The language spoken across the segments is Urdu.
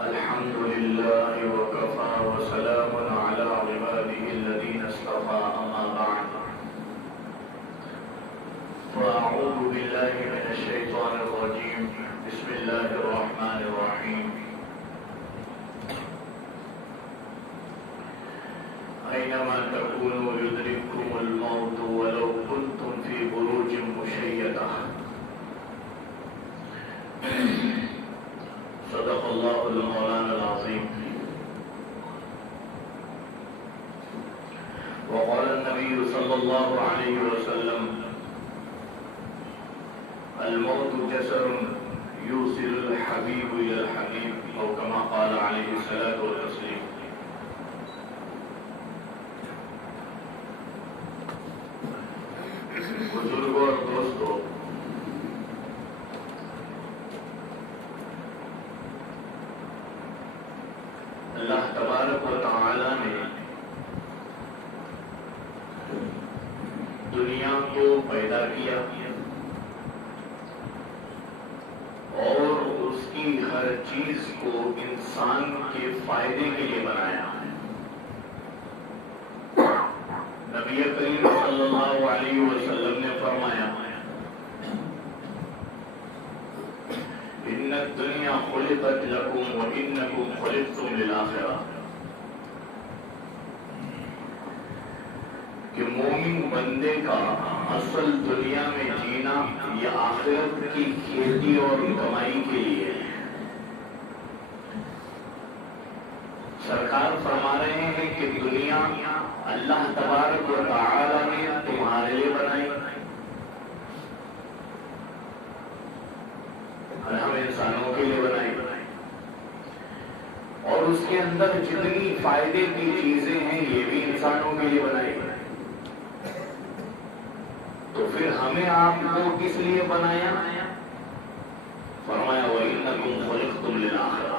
الحمد لله وكفى وسلام على عباده الذين اصطفى أما بعد فأعوذ بالله من الشيطان الرجيم بسم الله الرحمن الرحيم أينما تكونوا يدرككم الموت ولو كنتم في بروج مشيدة صدق الله المولانا العظيم وقال النبي صلى الله عليه وسلم الموت جسر يوصل الحبيب إلى الحبيب أو كما قال عليه الصلاة والتسليم. بزرگوں اور دوستوں، اللہ تبارک و تعالی نے دنیا کو پیدا کیا اور اس کی ہر چیز کو انسان کے فائدے کے لیے بنایا. نبی کریم صلی اللہ علیہ وسلم نے فرمایا ان الدنیا خلقت لکم وانکم خلقتم للآخرہ، کہ مومن بندے کا اصل دنیا میں جینا یہ آخرت کی کھیتی اور کمائی کے لیے ہے. سرکار فرما رہے ہیں کہ دنیا اللہ تبارک و تعالی نے تمہارے لیے بنائی اور ہم انسانوں کے لیے بنائی، اور اس کے اندر جتنی فائدے کی چیزیں ہیں یہ بھی انسانوں کے لیے بنائی. تو پھر ہمیں آپ کو کس لیے بنایا؟ فرمایا وَإِنَّكُمْ خُلِقْتُمْ لِلْآخِرَةِ،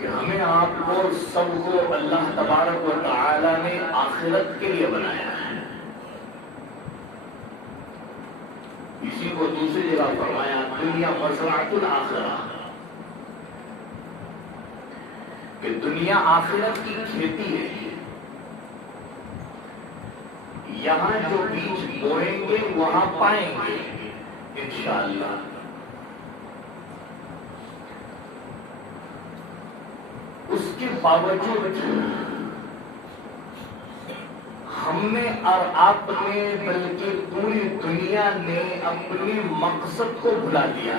کہ ہمیں آپ کو سب کو اللہ تبارک و تعالی نے آخرت کے لیے بنایا ہے. اسی کو دوسری جگہ فرمایا دنیا مزرعۃ الآخرہ، کہ دنیا آخرت کی کھیتی ہے. یہاں جو بیج بوئیں گے وہاں پائیں گے انشاءاللہ. اس کے باوجود ہم نے اور آپ نے بلکہ پوری دنیا نے اپنی مقصد کو بھلا دیا.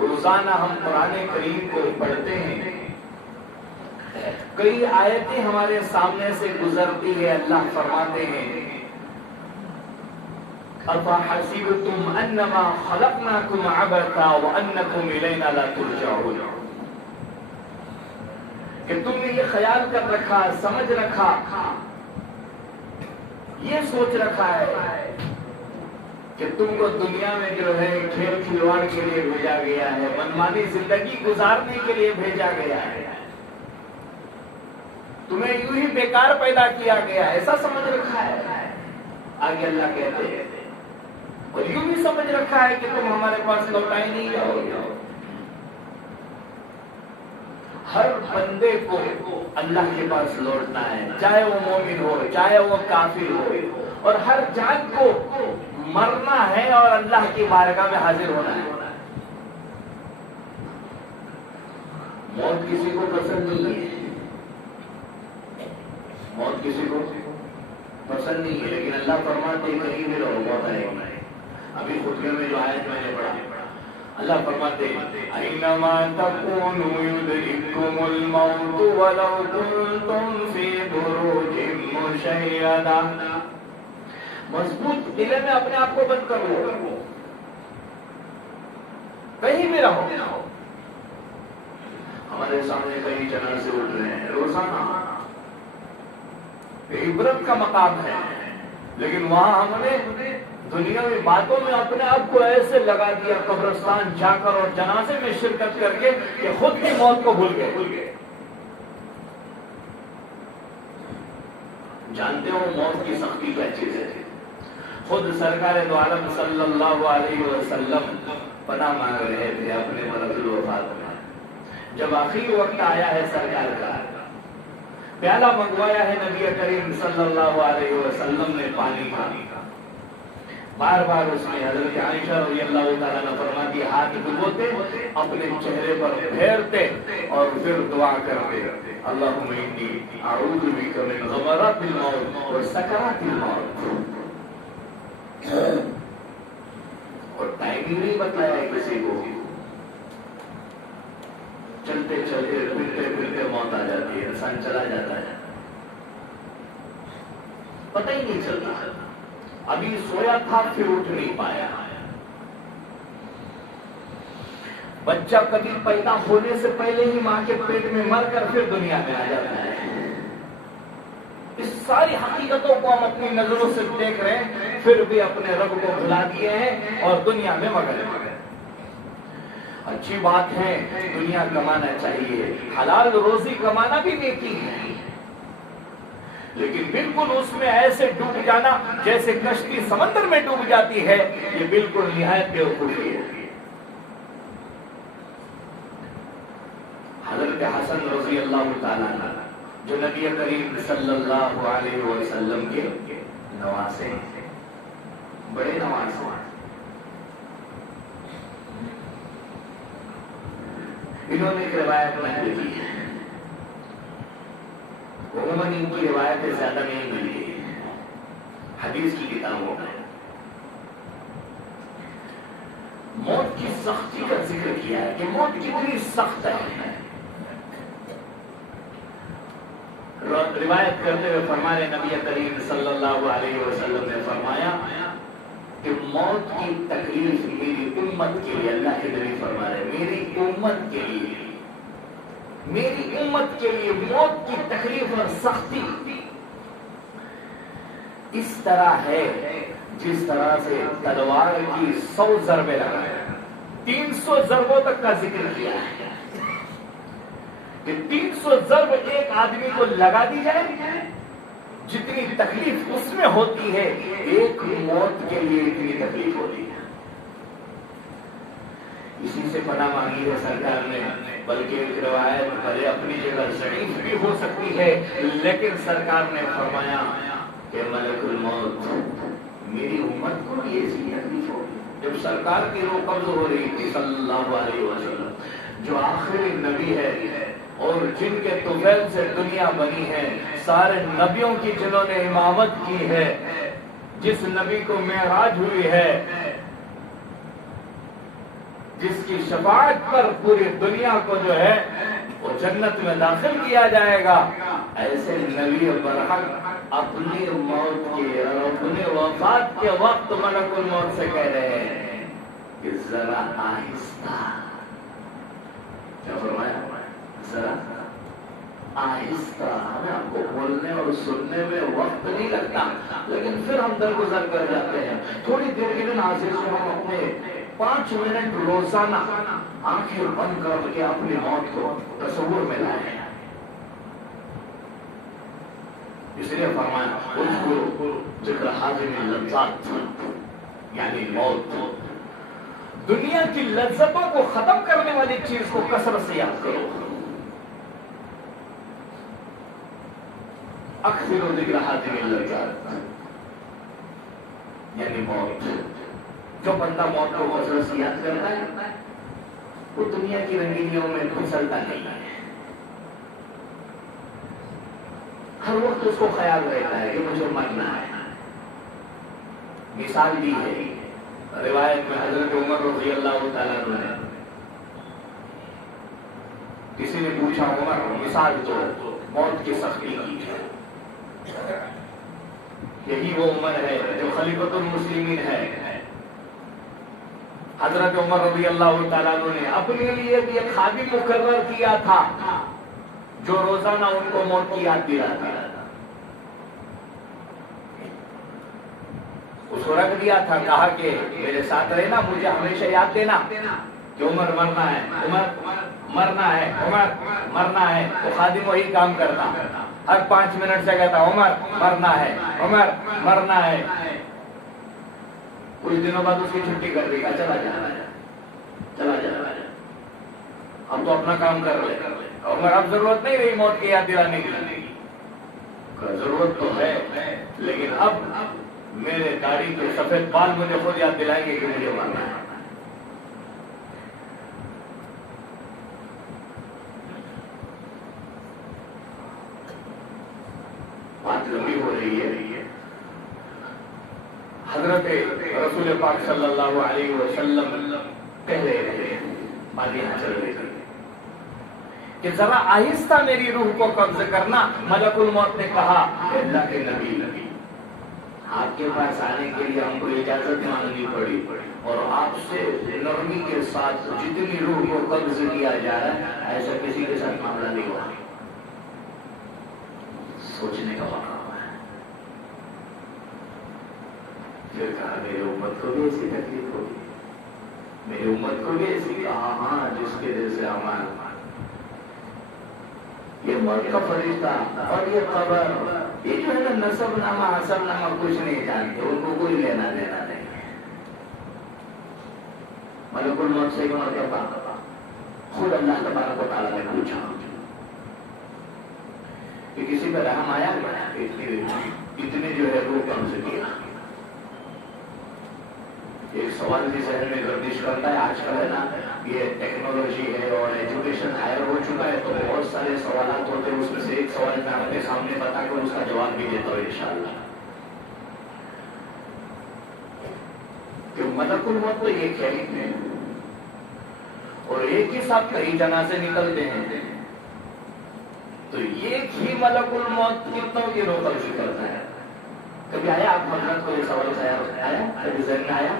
روزانہ ہم قرآن کریم کو پڑھتے ہیں، کئی آیتیں ہمارے سامنے سے گزرتی ہے. اللہ فرماتے ہیں أَفَحَسِبْتُمْ أَنَّمَا خَلَقْنَاكُمْ عَبَثًا وَأَنَّكُمْ إِلَيْنَا لَا تُرْجَعُونَ، کہ تم نے یہ خیال کر رکھا، سمجھ رکھا، یہ سوچ رکھا ہے کہ تم کو دنیا میں جو ہے کھیل کھلواڑ کے لیے بھیجا گیا ہے، منمانی زندگی گزارنے کے لیے بھیجا گیا ہے، تمہیں یوں ہی بیکار پیدا کیا گیا، ایسا سمجھ رکھا ہے. آگے اللہ کہتے ہیں اور یوں بھی سمجھ رکھا ہے کہ تم ہمارے پاس لوٹائے نہیں جاؤ گے. ہر بندے کو اللہ کے پاس لوٹنا ہے، چاہے وہ مومن ہو چاہے وہ کافر ہو، اور ہر جان کو مرنا ہے اور اللہ کی بارگاہ میں حاضر ہونا ہے. موت کسی کو پسند نہیں ہے، موت کسی کو پسند نہیں ہے، لیکن اللہ فرماتے ہیں کہیں بھی رہو موت آئے گی. ابھی خطبے میں جو آیت میں نے پڑھا، اللہ فرماتے ہیں اَيْنَمَا تَكُونُوا يُدْرِككُمُ الْمَوْتُ وَلَوْ كُنْتُمْ فِي بُرُوجٍ مُشَيَّدَةٍ. مضبوط قلعے میں اپنے آپ کو بند کر لو، کہیں بھی رہو. ہمارے سامنے کئی جنازے اٹھ رہے ہیں روزانہ، عبرت کا مقام ہے، لیکن وہاں ہم نے دنیاوی باتوں میں اپنے آپ کو ایسے لگا دیا قبرستان جا کر اور جنازے میں شرکت کر کے کہ خود کی موت کو بھول گئے. جانتے ہو موت کی سختی کیا چیز ہے؟ خود سرکار دو عالم صلی اللہ علیہ وسلم پناہ مانگ رہے تھے اپنے مرض الوفات میں. جب آخری وقت آیا ہے سرکار کا، پیالہ منگوایا ہے نبی کریم صلی اللہ علیہ وسلم نے پانی کا، بار بار اس میں حضرت عائشہ رضی اللہ تعالیٰ عنہ فرماتی ہاتھ ڈبوتے، اپنے چہرے پر پھیرتے اور پھر دعا کرتے، اللہم انی اعوذ بک من غمرات الموت و سکرات الموت. اور ٹائمنگ نہیں بتایا ہے کسی کو، چلتے چلتے پھرتے پھرتے موت آ جاتی ہے، انسان چلا جاتا ہے، پتہ ہی نہیں چلتا. ابھی سویا تھا پھر اٹھ نہیں پایا. بچہ کبھی پیدا ہونے سے پہلے ہی ماں کے پیٹ میں مر کر پھر دنیا میں آ جاتا ہے. اس ساری حقیقتوں کو ہم اپنی نظروں سے دیکھ رہے ہیں، پھر بھی اپنے رب کو بھلا دیے ہیں اور دنیا میں مگن ہیں. اچھی بات ہے، دنیا کمانا چاہیے، حلال روزی کمانا بھی نیکی ہے، لیکن بالکل اس میں ایسے ڈوب جانا جیسے کشتی سمندر میں ڈوب جاتی ہے، یہ بالکل نہایت بیوقوفی ہے. حضرت حسن رضی اللہ تعالیٰ عنہ جو نبی کریم صلی اللہ علیہ وسلم کے نواسے ہیں، بڑے نواسے ہیں، انہوں نے ایک روایت نقل کی ہے. عموماً ان کی روایتیں زیادہ نہیں ملی حدیث کی کتابوں میں. موت کی سختی کا ذکر کیا ہے کہ موت کتنی سخت ہے. روایت کرتے ہوئے فرمانے نبی کریم صلی اللہ علیہ وسلم نے فرمایا کہ موت کی تکلیف میری امت کے لیے، اللہ کے نبی فرما رہے میری امت کے لیے، میری امت کے لیے موت کی تکلیف اور سختی اس طرح ہے جس طرح سے تلوار کی 100 ضربیں لگائے. 300 ضربوں تک کا ذکر کیا ہے کہ 300 ضرب ایک آدمی کو لگا دی جائے، جتنی تکلیف اس میں ہوتی ہے ایک موت کے لیے اتنی تکلیف ہوتی ہے. اسی سے پناہ مانگی ہے سرکار نے، بلکہ ایک روایت بھلے اپنی جگہ ضعیف بھی ہو سکتی ہے، لیکن سرکار نے فرمایا کہ ملک الموت میری امت کو یہ سی تکلیف ہوگی. جب سرکار کی روح قبض ہو رہی تھی صلی اللہ علیہ وسلم، جو آخری نبی ہے اور جن کے طفیل سے دنیا بنی ہے، سارے نبیوں کی جنہوں نے امامت کی ہے، جس نبی کو معراج ہوئی ہے، جس کی شفاعت پر پوری دنیا کو جو ہے وہ جنت میں داخل کیا جائے گا، ایسے نبی برحق اپنی موت کے اور اپنے وفات کے وقت ملک الموت سے کہہ رہے ہیں کہ ذرا آہستہ. کیا فرمایا؟ ذرا آہستہ. ہمیں آپ کو بولنے اور سننے میں وقت نہیں لگتا، لیکن پھر ہم درگزر کر جاتے ہیں. تھوڑی دیر کے لیے ناظرین سے ہم اپنے 5 منٹ روزانہ آنکھیں بند کر کے اپنی موت کو تصور میں لائیں. اس لیے فرمایا اذکروا ذکر حاضر اللذات، یعنی موت، دنیا کی لذتوں کو ختم کرنے والی چیز کو کثرت سے یاد کرو. اکثر ذکر حاضر اللذات یعنی موت. جو بندہ موت کو کثرت سے یاد کرتا ہے وہ دنیا کی رنگینیوں میں پھسلتا نہیں ہے. ہر وقت اس کو خیال رہتا ہے کہ مجھے مرنا ہے. مثال دی ہے روایت میں حضرت عمر رضی اللہ تعالیٰ عنہ نے، کسی نے پوچھا عمر مثال تو موت کی سختی کی ہے. یہی وہ عمر ہے جو خلیفۃ المسلمین ہے. حضرت عمر رضی اللہ تعالیٰ عنہ نے اپنے لیے بھی ایک خادم مقرر کیا تھا جو روزانہ ان کو موت کی یاد دلاتا تھا. اس کو رکھ دیا تھا، کہا کہ میرے ساتھ رہنا، مجھے ہمیشہ یاد دینا کہ عمر مرنا ہے، عمر مرنا ہے، عمر مرنا ہے. تو خادم وہی کام کرتا، ہر 5 منٹ سے کہتا عمر مرنا ہے، عمر مرنا ہے. کچھ دنوں بعد اس کی چھٹی کر دی، چلا جا چلا جا، ہم تو اپنا کام کر رہے اور اب ضرورت نہیں رہی موت کی یاد دلانے کی، ضرورت تو ہے لیکن اب میرے داڑھی کے سفید بال مجھے خود یاد دلائیں گے کہ مجھے مرنا ہے۔ بات لمبی ہو رہی ہے۔ حضرت رسول پاک صلی اللہ علیہ وسلم کہہ رہے تھے، باتیں چل رہی تھی کہ ذرا آہستہ میری روح کو قبض کرنا۔ ملک الموت نے کہا کہ اللہ کے نبی آپ کے پاس آنے کے لیے ہم کو اجازت مانگنی پڑی اور آپ سے نرمی کے ساتھ جتنی روح کو قبض کیا جا رہا ہے ایسا کسی کے ساتھ معاملہ نہیں ہوا۔ سوچنے کا مقام ہے۔ پھر کہا میری امت کو بھی ایسی تکلیف ہوگی، میری امت کو بھی ایسی، کہا ہاں جس کے دل سے امان، یہ موت کا فرشتہ اور یہ قبر، یہ جو ہے نا نسب نامہ حسب نامہ کچھ نہیں جانتے، ان کو کوئی لینا دینا نہیں۔ ملک الموت سے ایک مرتبہ خود اللہ تبارک و تعالیٰ نے پوچھا کہ کسی کا رحم آیا اتنے جو ہے روح قبض کیا۔ ایک سوال بھی ذہن میں گردش کرتا ہے، آج کل ہے نا یہ ٹیکنالوجی ہے اور ایجوکیشن ہائر ہو چکا ہے تو بہت سارے سوالات ہوتے ہیں، اس میں سے ایک سوال میں اپنے سامنے بتا کر اس کا جواب بھی دیتا ہوں انشاءاللہ کہ ملک الموت تو ایک ہے اور ایک ہی ساتھ کئی جنازے نکلتے ہیں تو ایک ہی ملک الموت کتنوں کی روح قبض کرتا ہے؟ کبھی آیا آپ حضرت کو یہ سوال آیا؟ کبھی ذہن میں آیا؟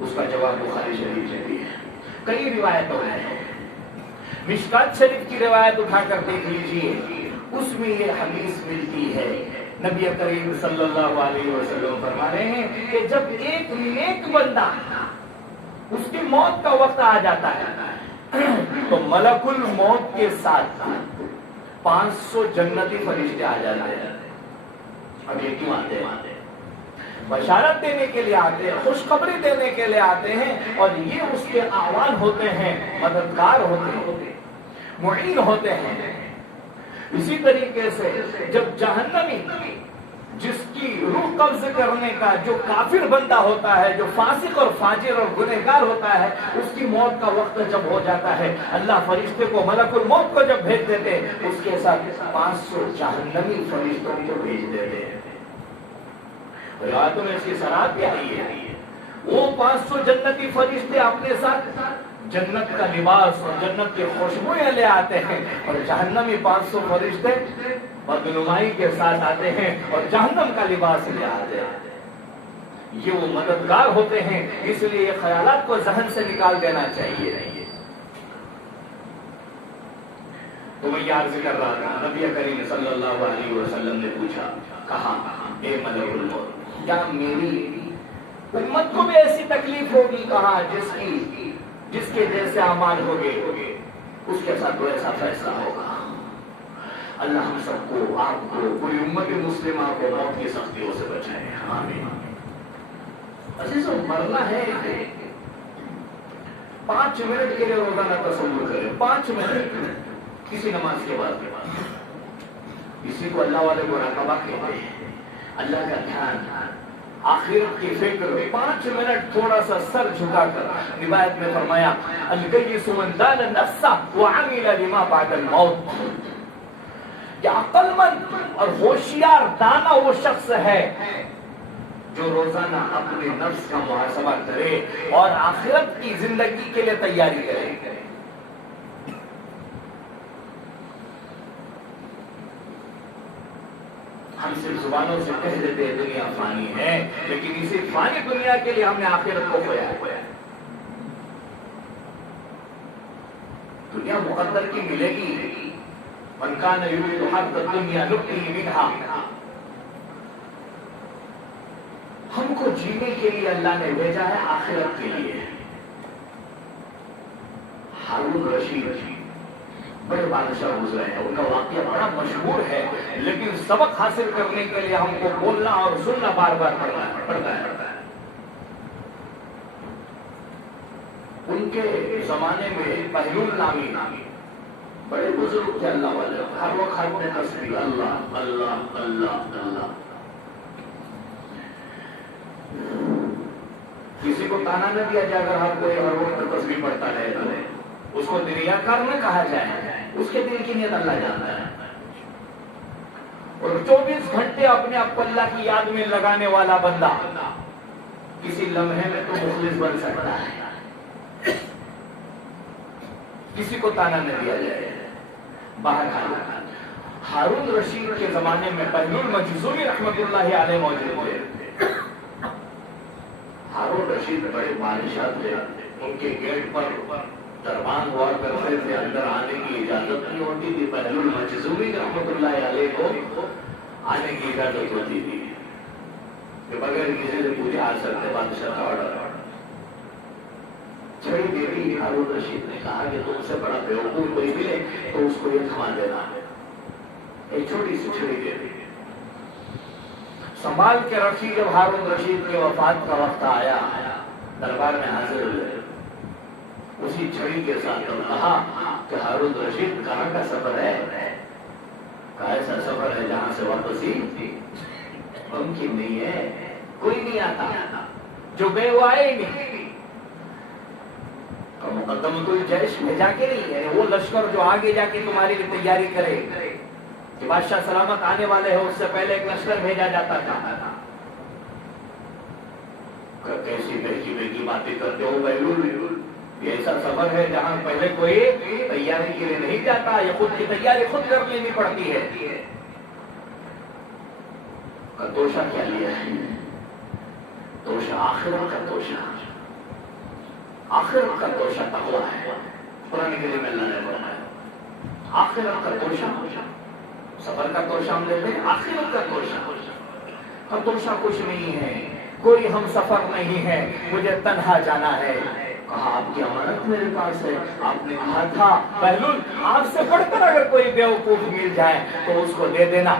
اس کا جواب بخاری شریف میں بھی ہے، کئی روایتوں میں ہے۔ مشکات شریف کی روایت اٹھا کر دیکھ لیجیے، اس میں یہ حدیث ملتی ہے، نبی کریم صلی اللہ علیہ وسلم فرما رہے ہیں کہ جب ایک نیک بندہ اس کی موت کا وقت آ جاتا ہے تو ملک الموت کے ساتھ 500 جنتی فرشتے آ جاتے ہیں۔ اب یہ کیوں آتے ہیں؟ بشارت دینے کے لیے آتے ہیں، خوشخبری دینے کے لیے آتے ہیں اور یہ اس کے اعوان ہوتے ہیں، مددگار ہوتے ہیں، معین ہوتے ہیں۔ اسی طریقے سے جب جہنمی جس کی روح قبض کرنے کا جو کافر بندہ ہوتا ہے، جو فاسق اور فاجر اور گنہگار ہوتا ہے، اس کی موت کا وقت جب ہو جاتا ہے، اللہ فرشتے کو ملک الموت کو جب بھیج دیتے اس کے ساتھ 500 جہنمی فرشتوں کو بھیج دیتے ہیں۔ روایتوں میں اس کی صراحت بھی آئی ہے، وہ 500 جنتی فرشتے اپنے ساتھ جنت کا لباس اور جنت کی خوشبوئیں لے آتے ہیں اور جہنمی 500 فرشتے بدنمائی کے ساتھ آتے ہیں اور جہنم کا لباس لے آتے ہیں۔ یہ وہ مددگار ہوتے ہیں، اس لیے یہ خیالات کو ذہن سے نکال دینا چاہیے۔ تو میں یہ عرض کر رہا تھا، نبی کریم صلی اللہ علیہ وسلم نے پوچھا، کہا اے ملک الموت کیا میری امت کو بھی ایسی تکلیف ہوگی؟ کہا جس کے جیسے اعمال ہوگے اس کے ساتھ تو ایسا فیصلہ ہوگا۔ اللہ ہم سب کو، آپ کو، پوری امت مسلمہ کو موت کی سختیوں سے بچائے، آمین۔ عزیزو، مرنا ہے 5 منٹ کے لیے روزانہ تصور کریں، 5 منٹ کسی نماز کے بعد کسی کو اللہ والے مراقبہ کہتے ہیں، اللہ کا دھیان، آخرت کی فکر، 5 منٹ تھوڑا سا سر جھکا کر۔ روایت میں فرمایا الکیس من دان نفسہ وعمل لما بعد الموت، کہ عقل مند اور ہوشیار دانا وہ شخص ہے جو روزانہ اپنے نفس کا محاسبہ کرے اور آخرت کی زندگی کے لیے تیاری کرے۔ ہم صرف زبانوں سے کہہ دیتے ہیں دنیا فانی ہے، لیکن اسی فانی دنیا کے لیے ہم نے آخرت کو کھویا ہے۔ دنیا مقدر کی ملے گی، من کان یرید حرث الدنیا نؤتہ منہا۔ ہم کو جینے کے لیے اللہ نے بھیجا ہے آخرت کے لیے۔ ہارون رشید بڑے بادشاہ گزرے ہیں، ان کا واقعہ بڑا مشہور ہے، لیکن سبق حاصل کرنے کے لیے ہم کو بولنا اور سننا بار بار پڑتا ہے۔ ان کے زمانے میں بہلول نامی بڑے بزرگ تھے اللہ والے، ہر وقت ہاتھ میں تسبیح، اللہ اللہ اللہ اللہ۔ کسی کو تانا نہ دیا جائے اگر ہم کوئی ہر وقت تسبیح پڑھتا رہے تو اس کو ریاکار نہ کہا جائے، اس کے دل کی نیت اللہ جانتا ہے۔ اور 24 گھنٹے اپنے آپ کو اللہ کی یاد میں لگانے والا بندہ کسی لمحے میں تو مخلص بن سکتا ہے، کسی کو تانا نہ دیا جائے۔ بہرحال ہارون رشید کے زمانے میں بہلول مجذومی رحمت اللہ علیہ موجود تھے۔ ہارون رشید بڑے بادشاہ تھے، ان کے گیٹ پر دربان ہوا کرتے تھے، اندر آنے کی اجازت نہیں ہوتی تھی، بہلول مجذومی رحمت اللہ علیہ کو آنے کی اجازت ہوتی تھی کہ بغیر کسی سے پوچھے آ سکتے، بادشاہ کا آرڈر۔ چھڑی دے دی، ہارون رشید نے کہا کہ تم سے بڑا بیوقوف کوئی ملے تو اس کو یہ تھما دینا، ایک چھوٹی سی چھڑی دے دی۔ سنبھال کے رکھی، جب ہارون رشید کے وفات کا وقت آیا دربار میں حاضر ہوئے، اسی چھڑی کے ساتھ کہا کہ ہارون رشید کہاں کا سفر ہے؟ کہا ایسا سفر ہے جہاں سے واپسی ممکن نہیں ہے، کوئی نہیں آتا جو گئے وہ آئے ہی نہیں۔ مقدمۃ الجیش بھیجا کے نہیں ہے، وہ لشکر جو آگے جا کے تمہاری لیے تیاری کرے کہ بادشاہ سلامت آنے والے ہیں، اس سے پہلے ایک لشکر بھیجا جاتا تھا۔ کیسی بہکی باتیں کرتے ہو بہلول، یہ ایسا سفر ہے جہاں پہلے کوئی تیاری کے لیے نہیں جاتا، یہ خود کی تیاری خود کر لینی پڑتی ہے۔ توشہ کیا لیا ہے؟ توشہ آخرت کا توشہ، آخرت کا توشہ تقویٰ ہے۔ قرآن کریم میں اللہ نے فرمایا آخرت کا توشہ، سفر کا توشہ ہم لیتے ہیں، آخرت کا توشہ۔ توشہ کچھ نہیں ہے، کوئی ہم سفر نہیں ہے، مجھے تنہا جانا ہے۔ کہا آپ کی امانت میرے پاس ہے۔ آپ نے کہا تھا بہلول آپ سے بڑھ کر اگر کوئی بیوقوف مل جائے تو اس کو دے دینا،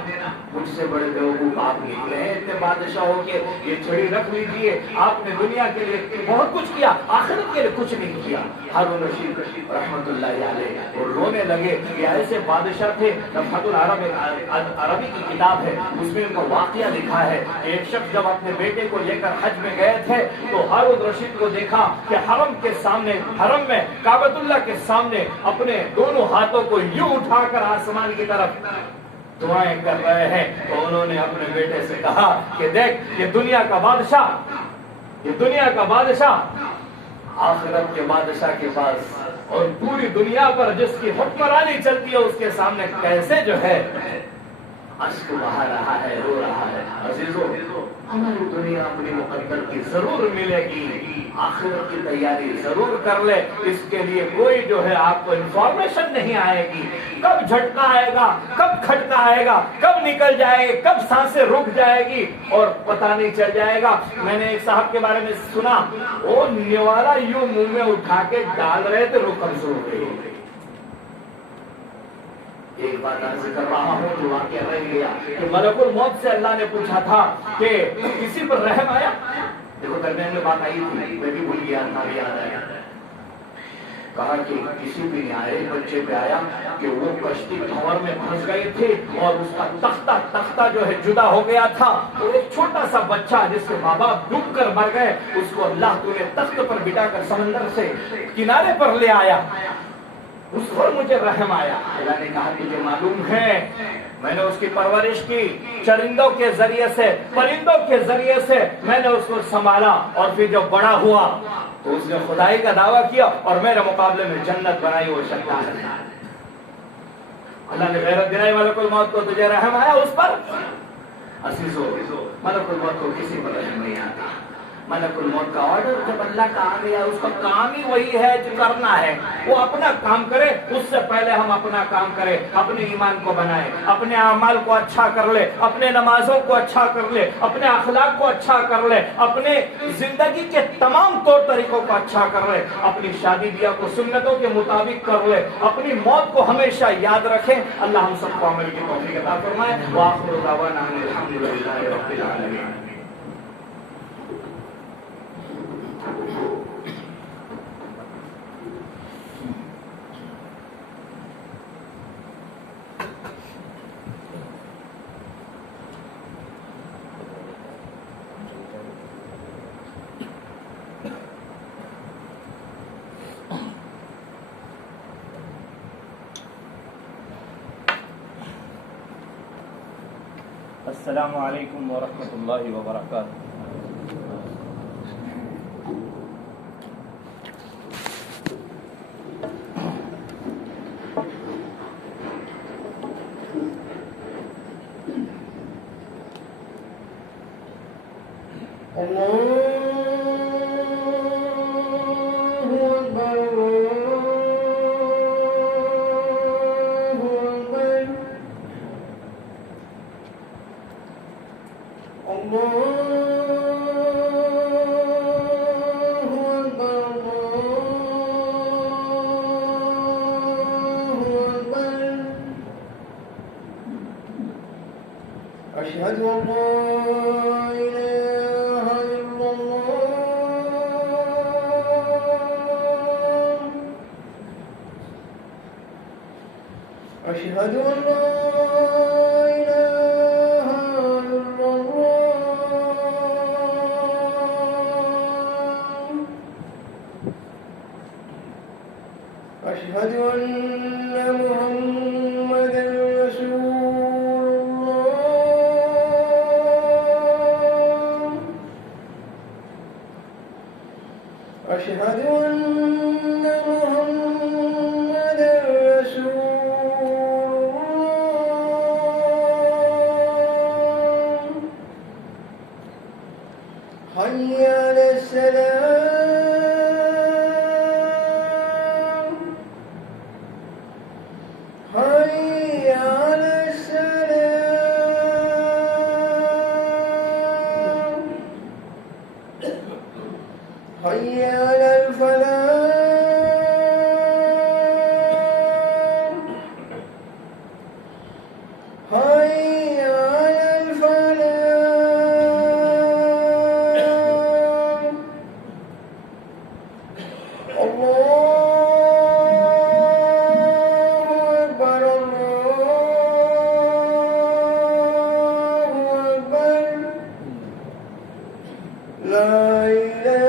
مجھ سے بڑے بیوقوف آپ نکلے ہیں، اتنے بادشاہوں کے یہ چھڑی رکھ لیجیے، آپ نے دنیا کے لیے بہت کچھ کیا، آخرت کے لیے کچھ نہیں کیا۔ ہارون رشید رحمت اللہ علیہ اور رونے لگے۔ یہ ایسے بادشاہ تھے، نفحۃ العرب عربی کی کتاب ہے، اس میں ان کا واقعہ لکھا ہے۔ ایک شخص جب اپنے بیٹے کو لے کر حج میں گئے تھے تو ہارون رشید کو دیکھا کہ حرم کے سامنے، حرم میں کعبۃ اللہ کے سامنے اپنے دونوں ہاتھوں کو یوں اٹھا کر آسمان کی طرف دعائیں کر رہے ہیں۔ تو انہوں نے اپنے بیٹے سے کہا کہ دیکھ یہ دنیا کا بادشاہ، یہ دنیا کا بادشاہ آخرت کے بادشاہ کے پاس اور پوری دنیا پر جس کی حکمرانی چلتی ہے اس کے سامنے کیسے جو ہے اشک بہا رہا ہے، رو رہا ہے۔ عزیزو ہماری دنیا اپنی مقدر کی ضرور ملے گی، آخرت کی تیاری ضرور کر لے، اس کے لیے کوئی جو ہے آپ کو انفارمیشن نہیں آئے گی، کب جھٹکا آئے گا، کب کھٹکا آئے گا، کب نکل جائے گی، کب سانسیں رک جائے گی اور پتہ نہیں چل جائے گا۔ میں نے ایک صاحب کے بارے میں سنا، وہ نوالا یوں منہ میں اٹھا کے ڈال رہے تھے، روح کمزور ہو گئی۔ ایک بات عرض کر رہا ہوں جو واقعہ رہ گیا کہ ملک الموت سے اللہ نے پوچھا تھا کہ کسی پر رحم آیا؟ دیکھو درمیان میں بات آئی تھی، میں بھی بھول گیا تھا، یاد آیا۔ کہا کہ کسی بھی نہیں آئے، بچے پہ آیا کہ وہ کشتی بھنور میں پھنس گئے تھے اور اس کا تختہ جو ہے جدا ہو گیا تھا، اور ایک چھوٹا سا بچہ جس کے ماں باپ ڈوب کر مر گئے، اس کو اللہ تو نے تخت پر بٹھا کر سمندر سے کنارے پر لے آیا، اس پر مجھے رحم آیا۔ اللہ نے کہا تجھے معلوم ہے میں نے اس کی پرورش کی، چرندوں کے ذریعے سے، پرندوں کے ذریعے سے میں نے اس کو سنبھالا، اور پھر جب بڑا ہوا تو اس نے خدائی کا دعویٰ کیا اور میرے مقابلے میں جنت بنائی، وہ شکتا ہے۔ اللہ نے غیرت دلائی ملک الموت کو، تجھے رحم آیا اس پر؟ عزیزو ملک الموت کو کسی پر رحم نہیں آتا، ملک الموت کا آرڈر جب اللہ کا آ گیا، اس کا کام ہی وہی ہے جو کرنا ہے، وہ اپنا کام کرے، اس سے پہلے ہم اپنا کام کریں، اپنے ایمان کو بنائیں، اپنے اعمال کو اچھا کر لے، اپنے نمازوں کو اچھا کر لے، اپنے اخلاق کو اچھا کر لے، اپنے زندگی کے تمام طور طریقوں کو اچھا کر لے، اپنی شادی بیاہ کو سنتوں کے مطابق کر لے، اپنی موت کو ہمیشہ یاد رکھیں۔ اللہ ہم سب کو عمل کی توفیق عطا فرمائے۔ وآخر دعوانا ان الحمد للہ رب العالمین۔ السلام علیکم ورحمۃ اللہ وبرکاتہ۔ أشهد أن لا إله إلا الله أشهد أن لا إله إلا الله أشهد أن محمدا رسول الله أشهد أن محمدا رسول الله حي على السلام حي على السلام حي على الفلاح حي على الفلاح الله أكبر الله أكبر لا إله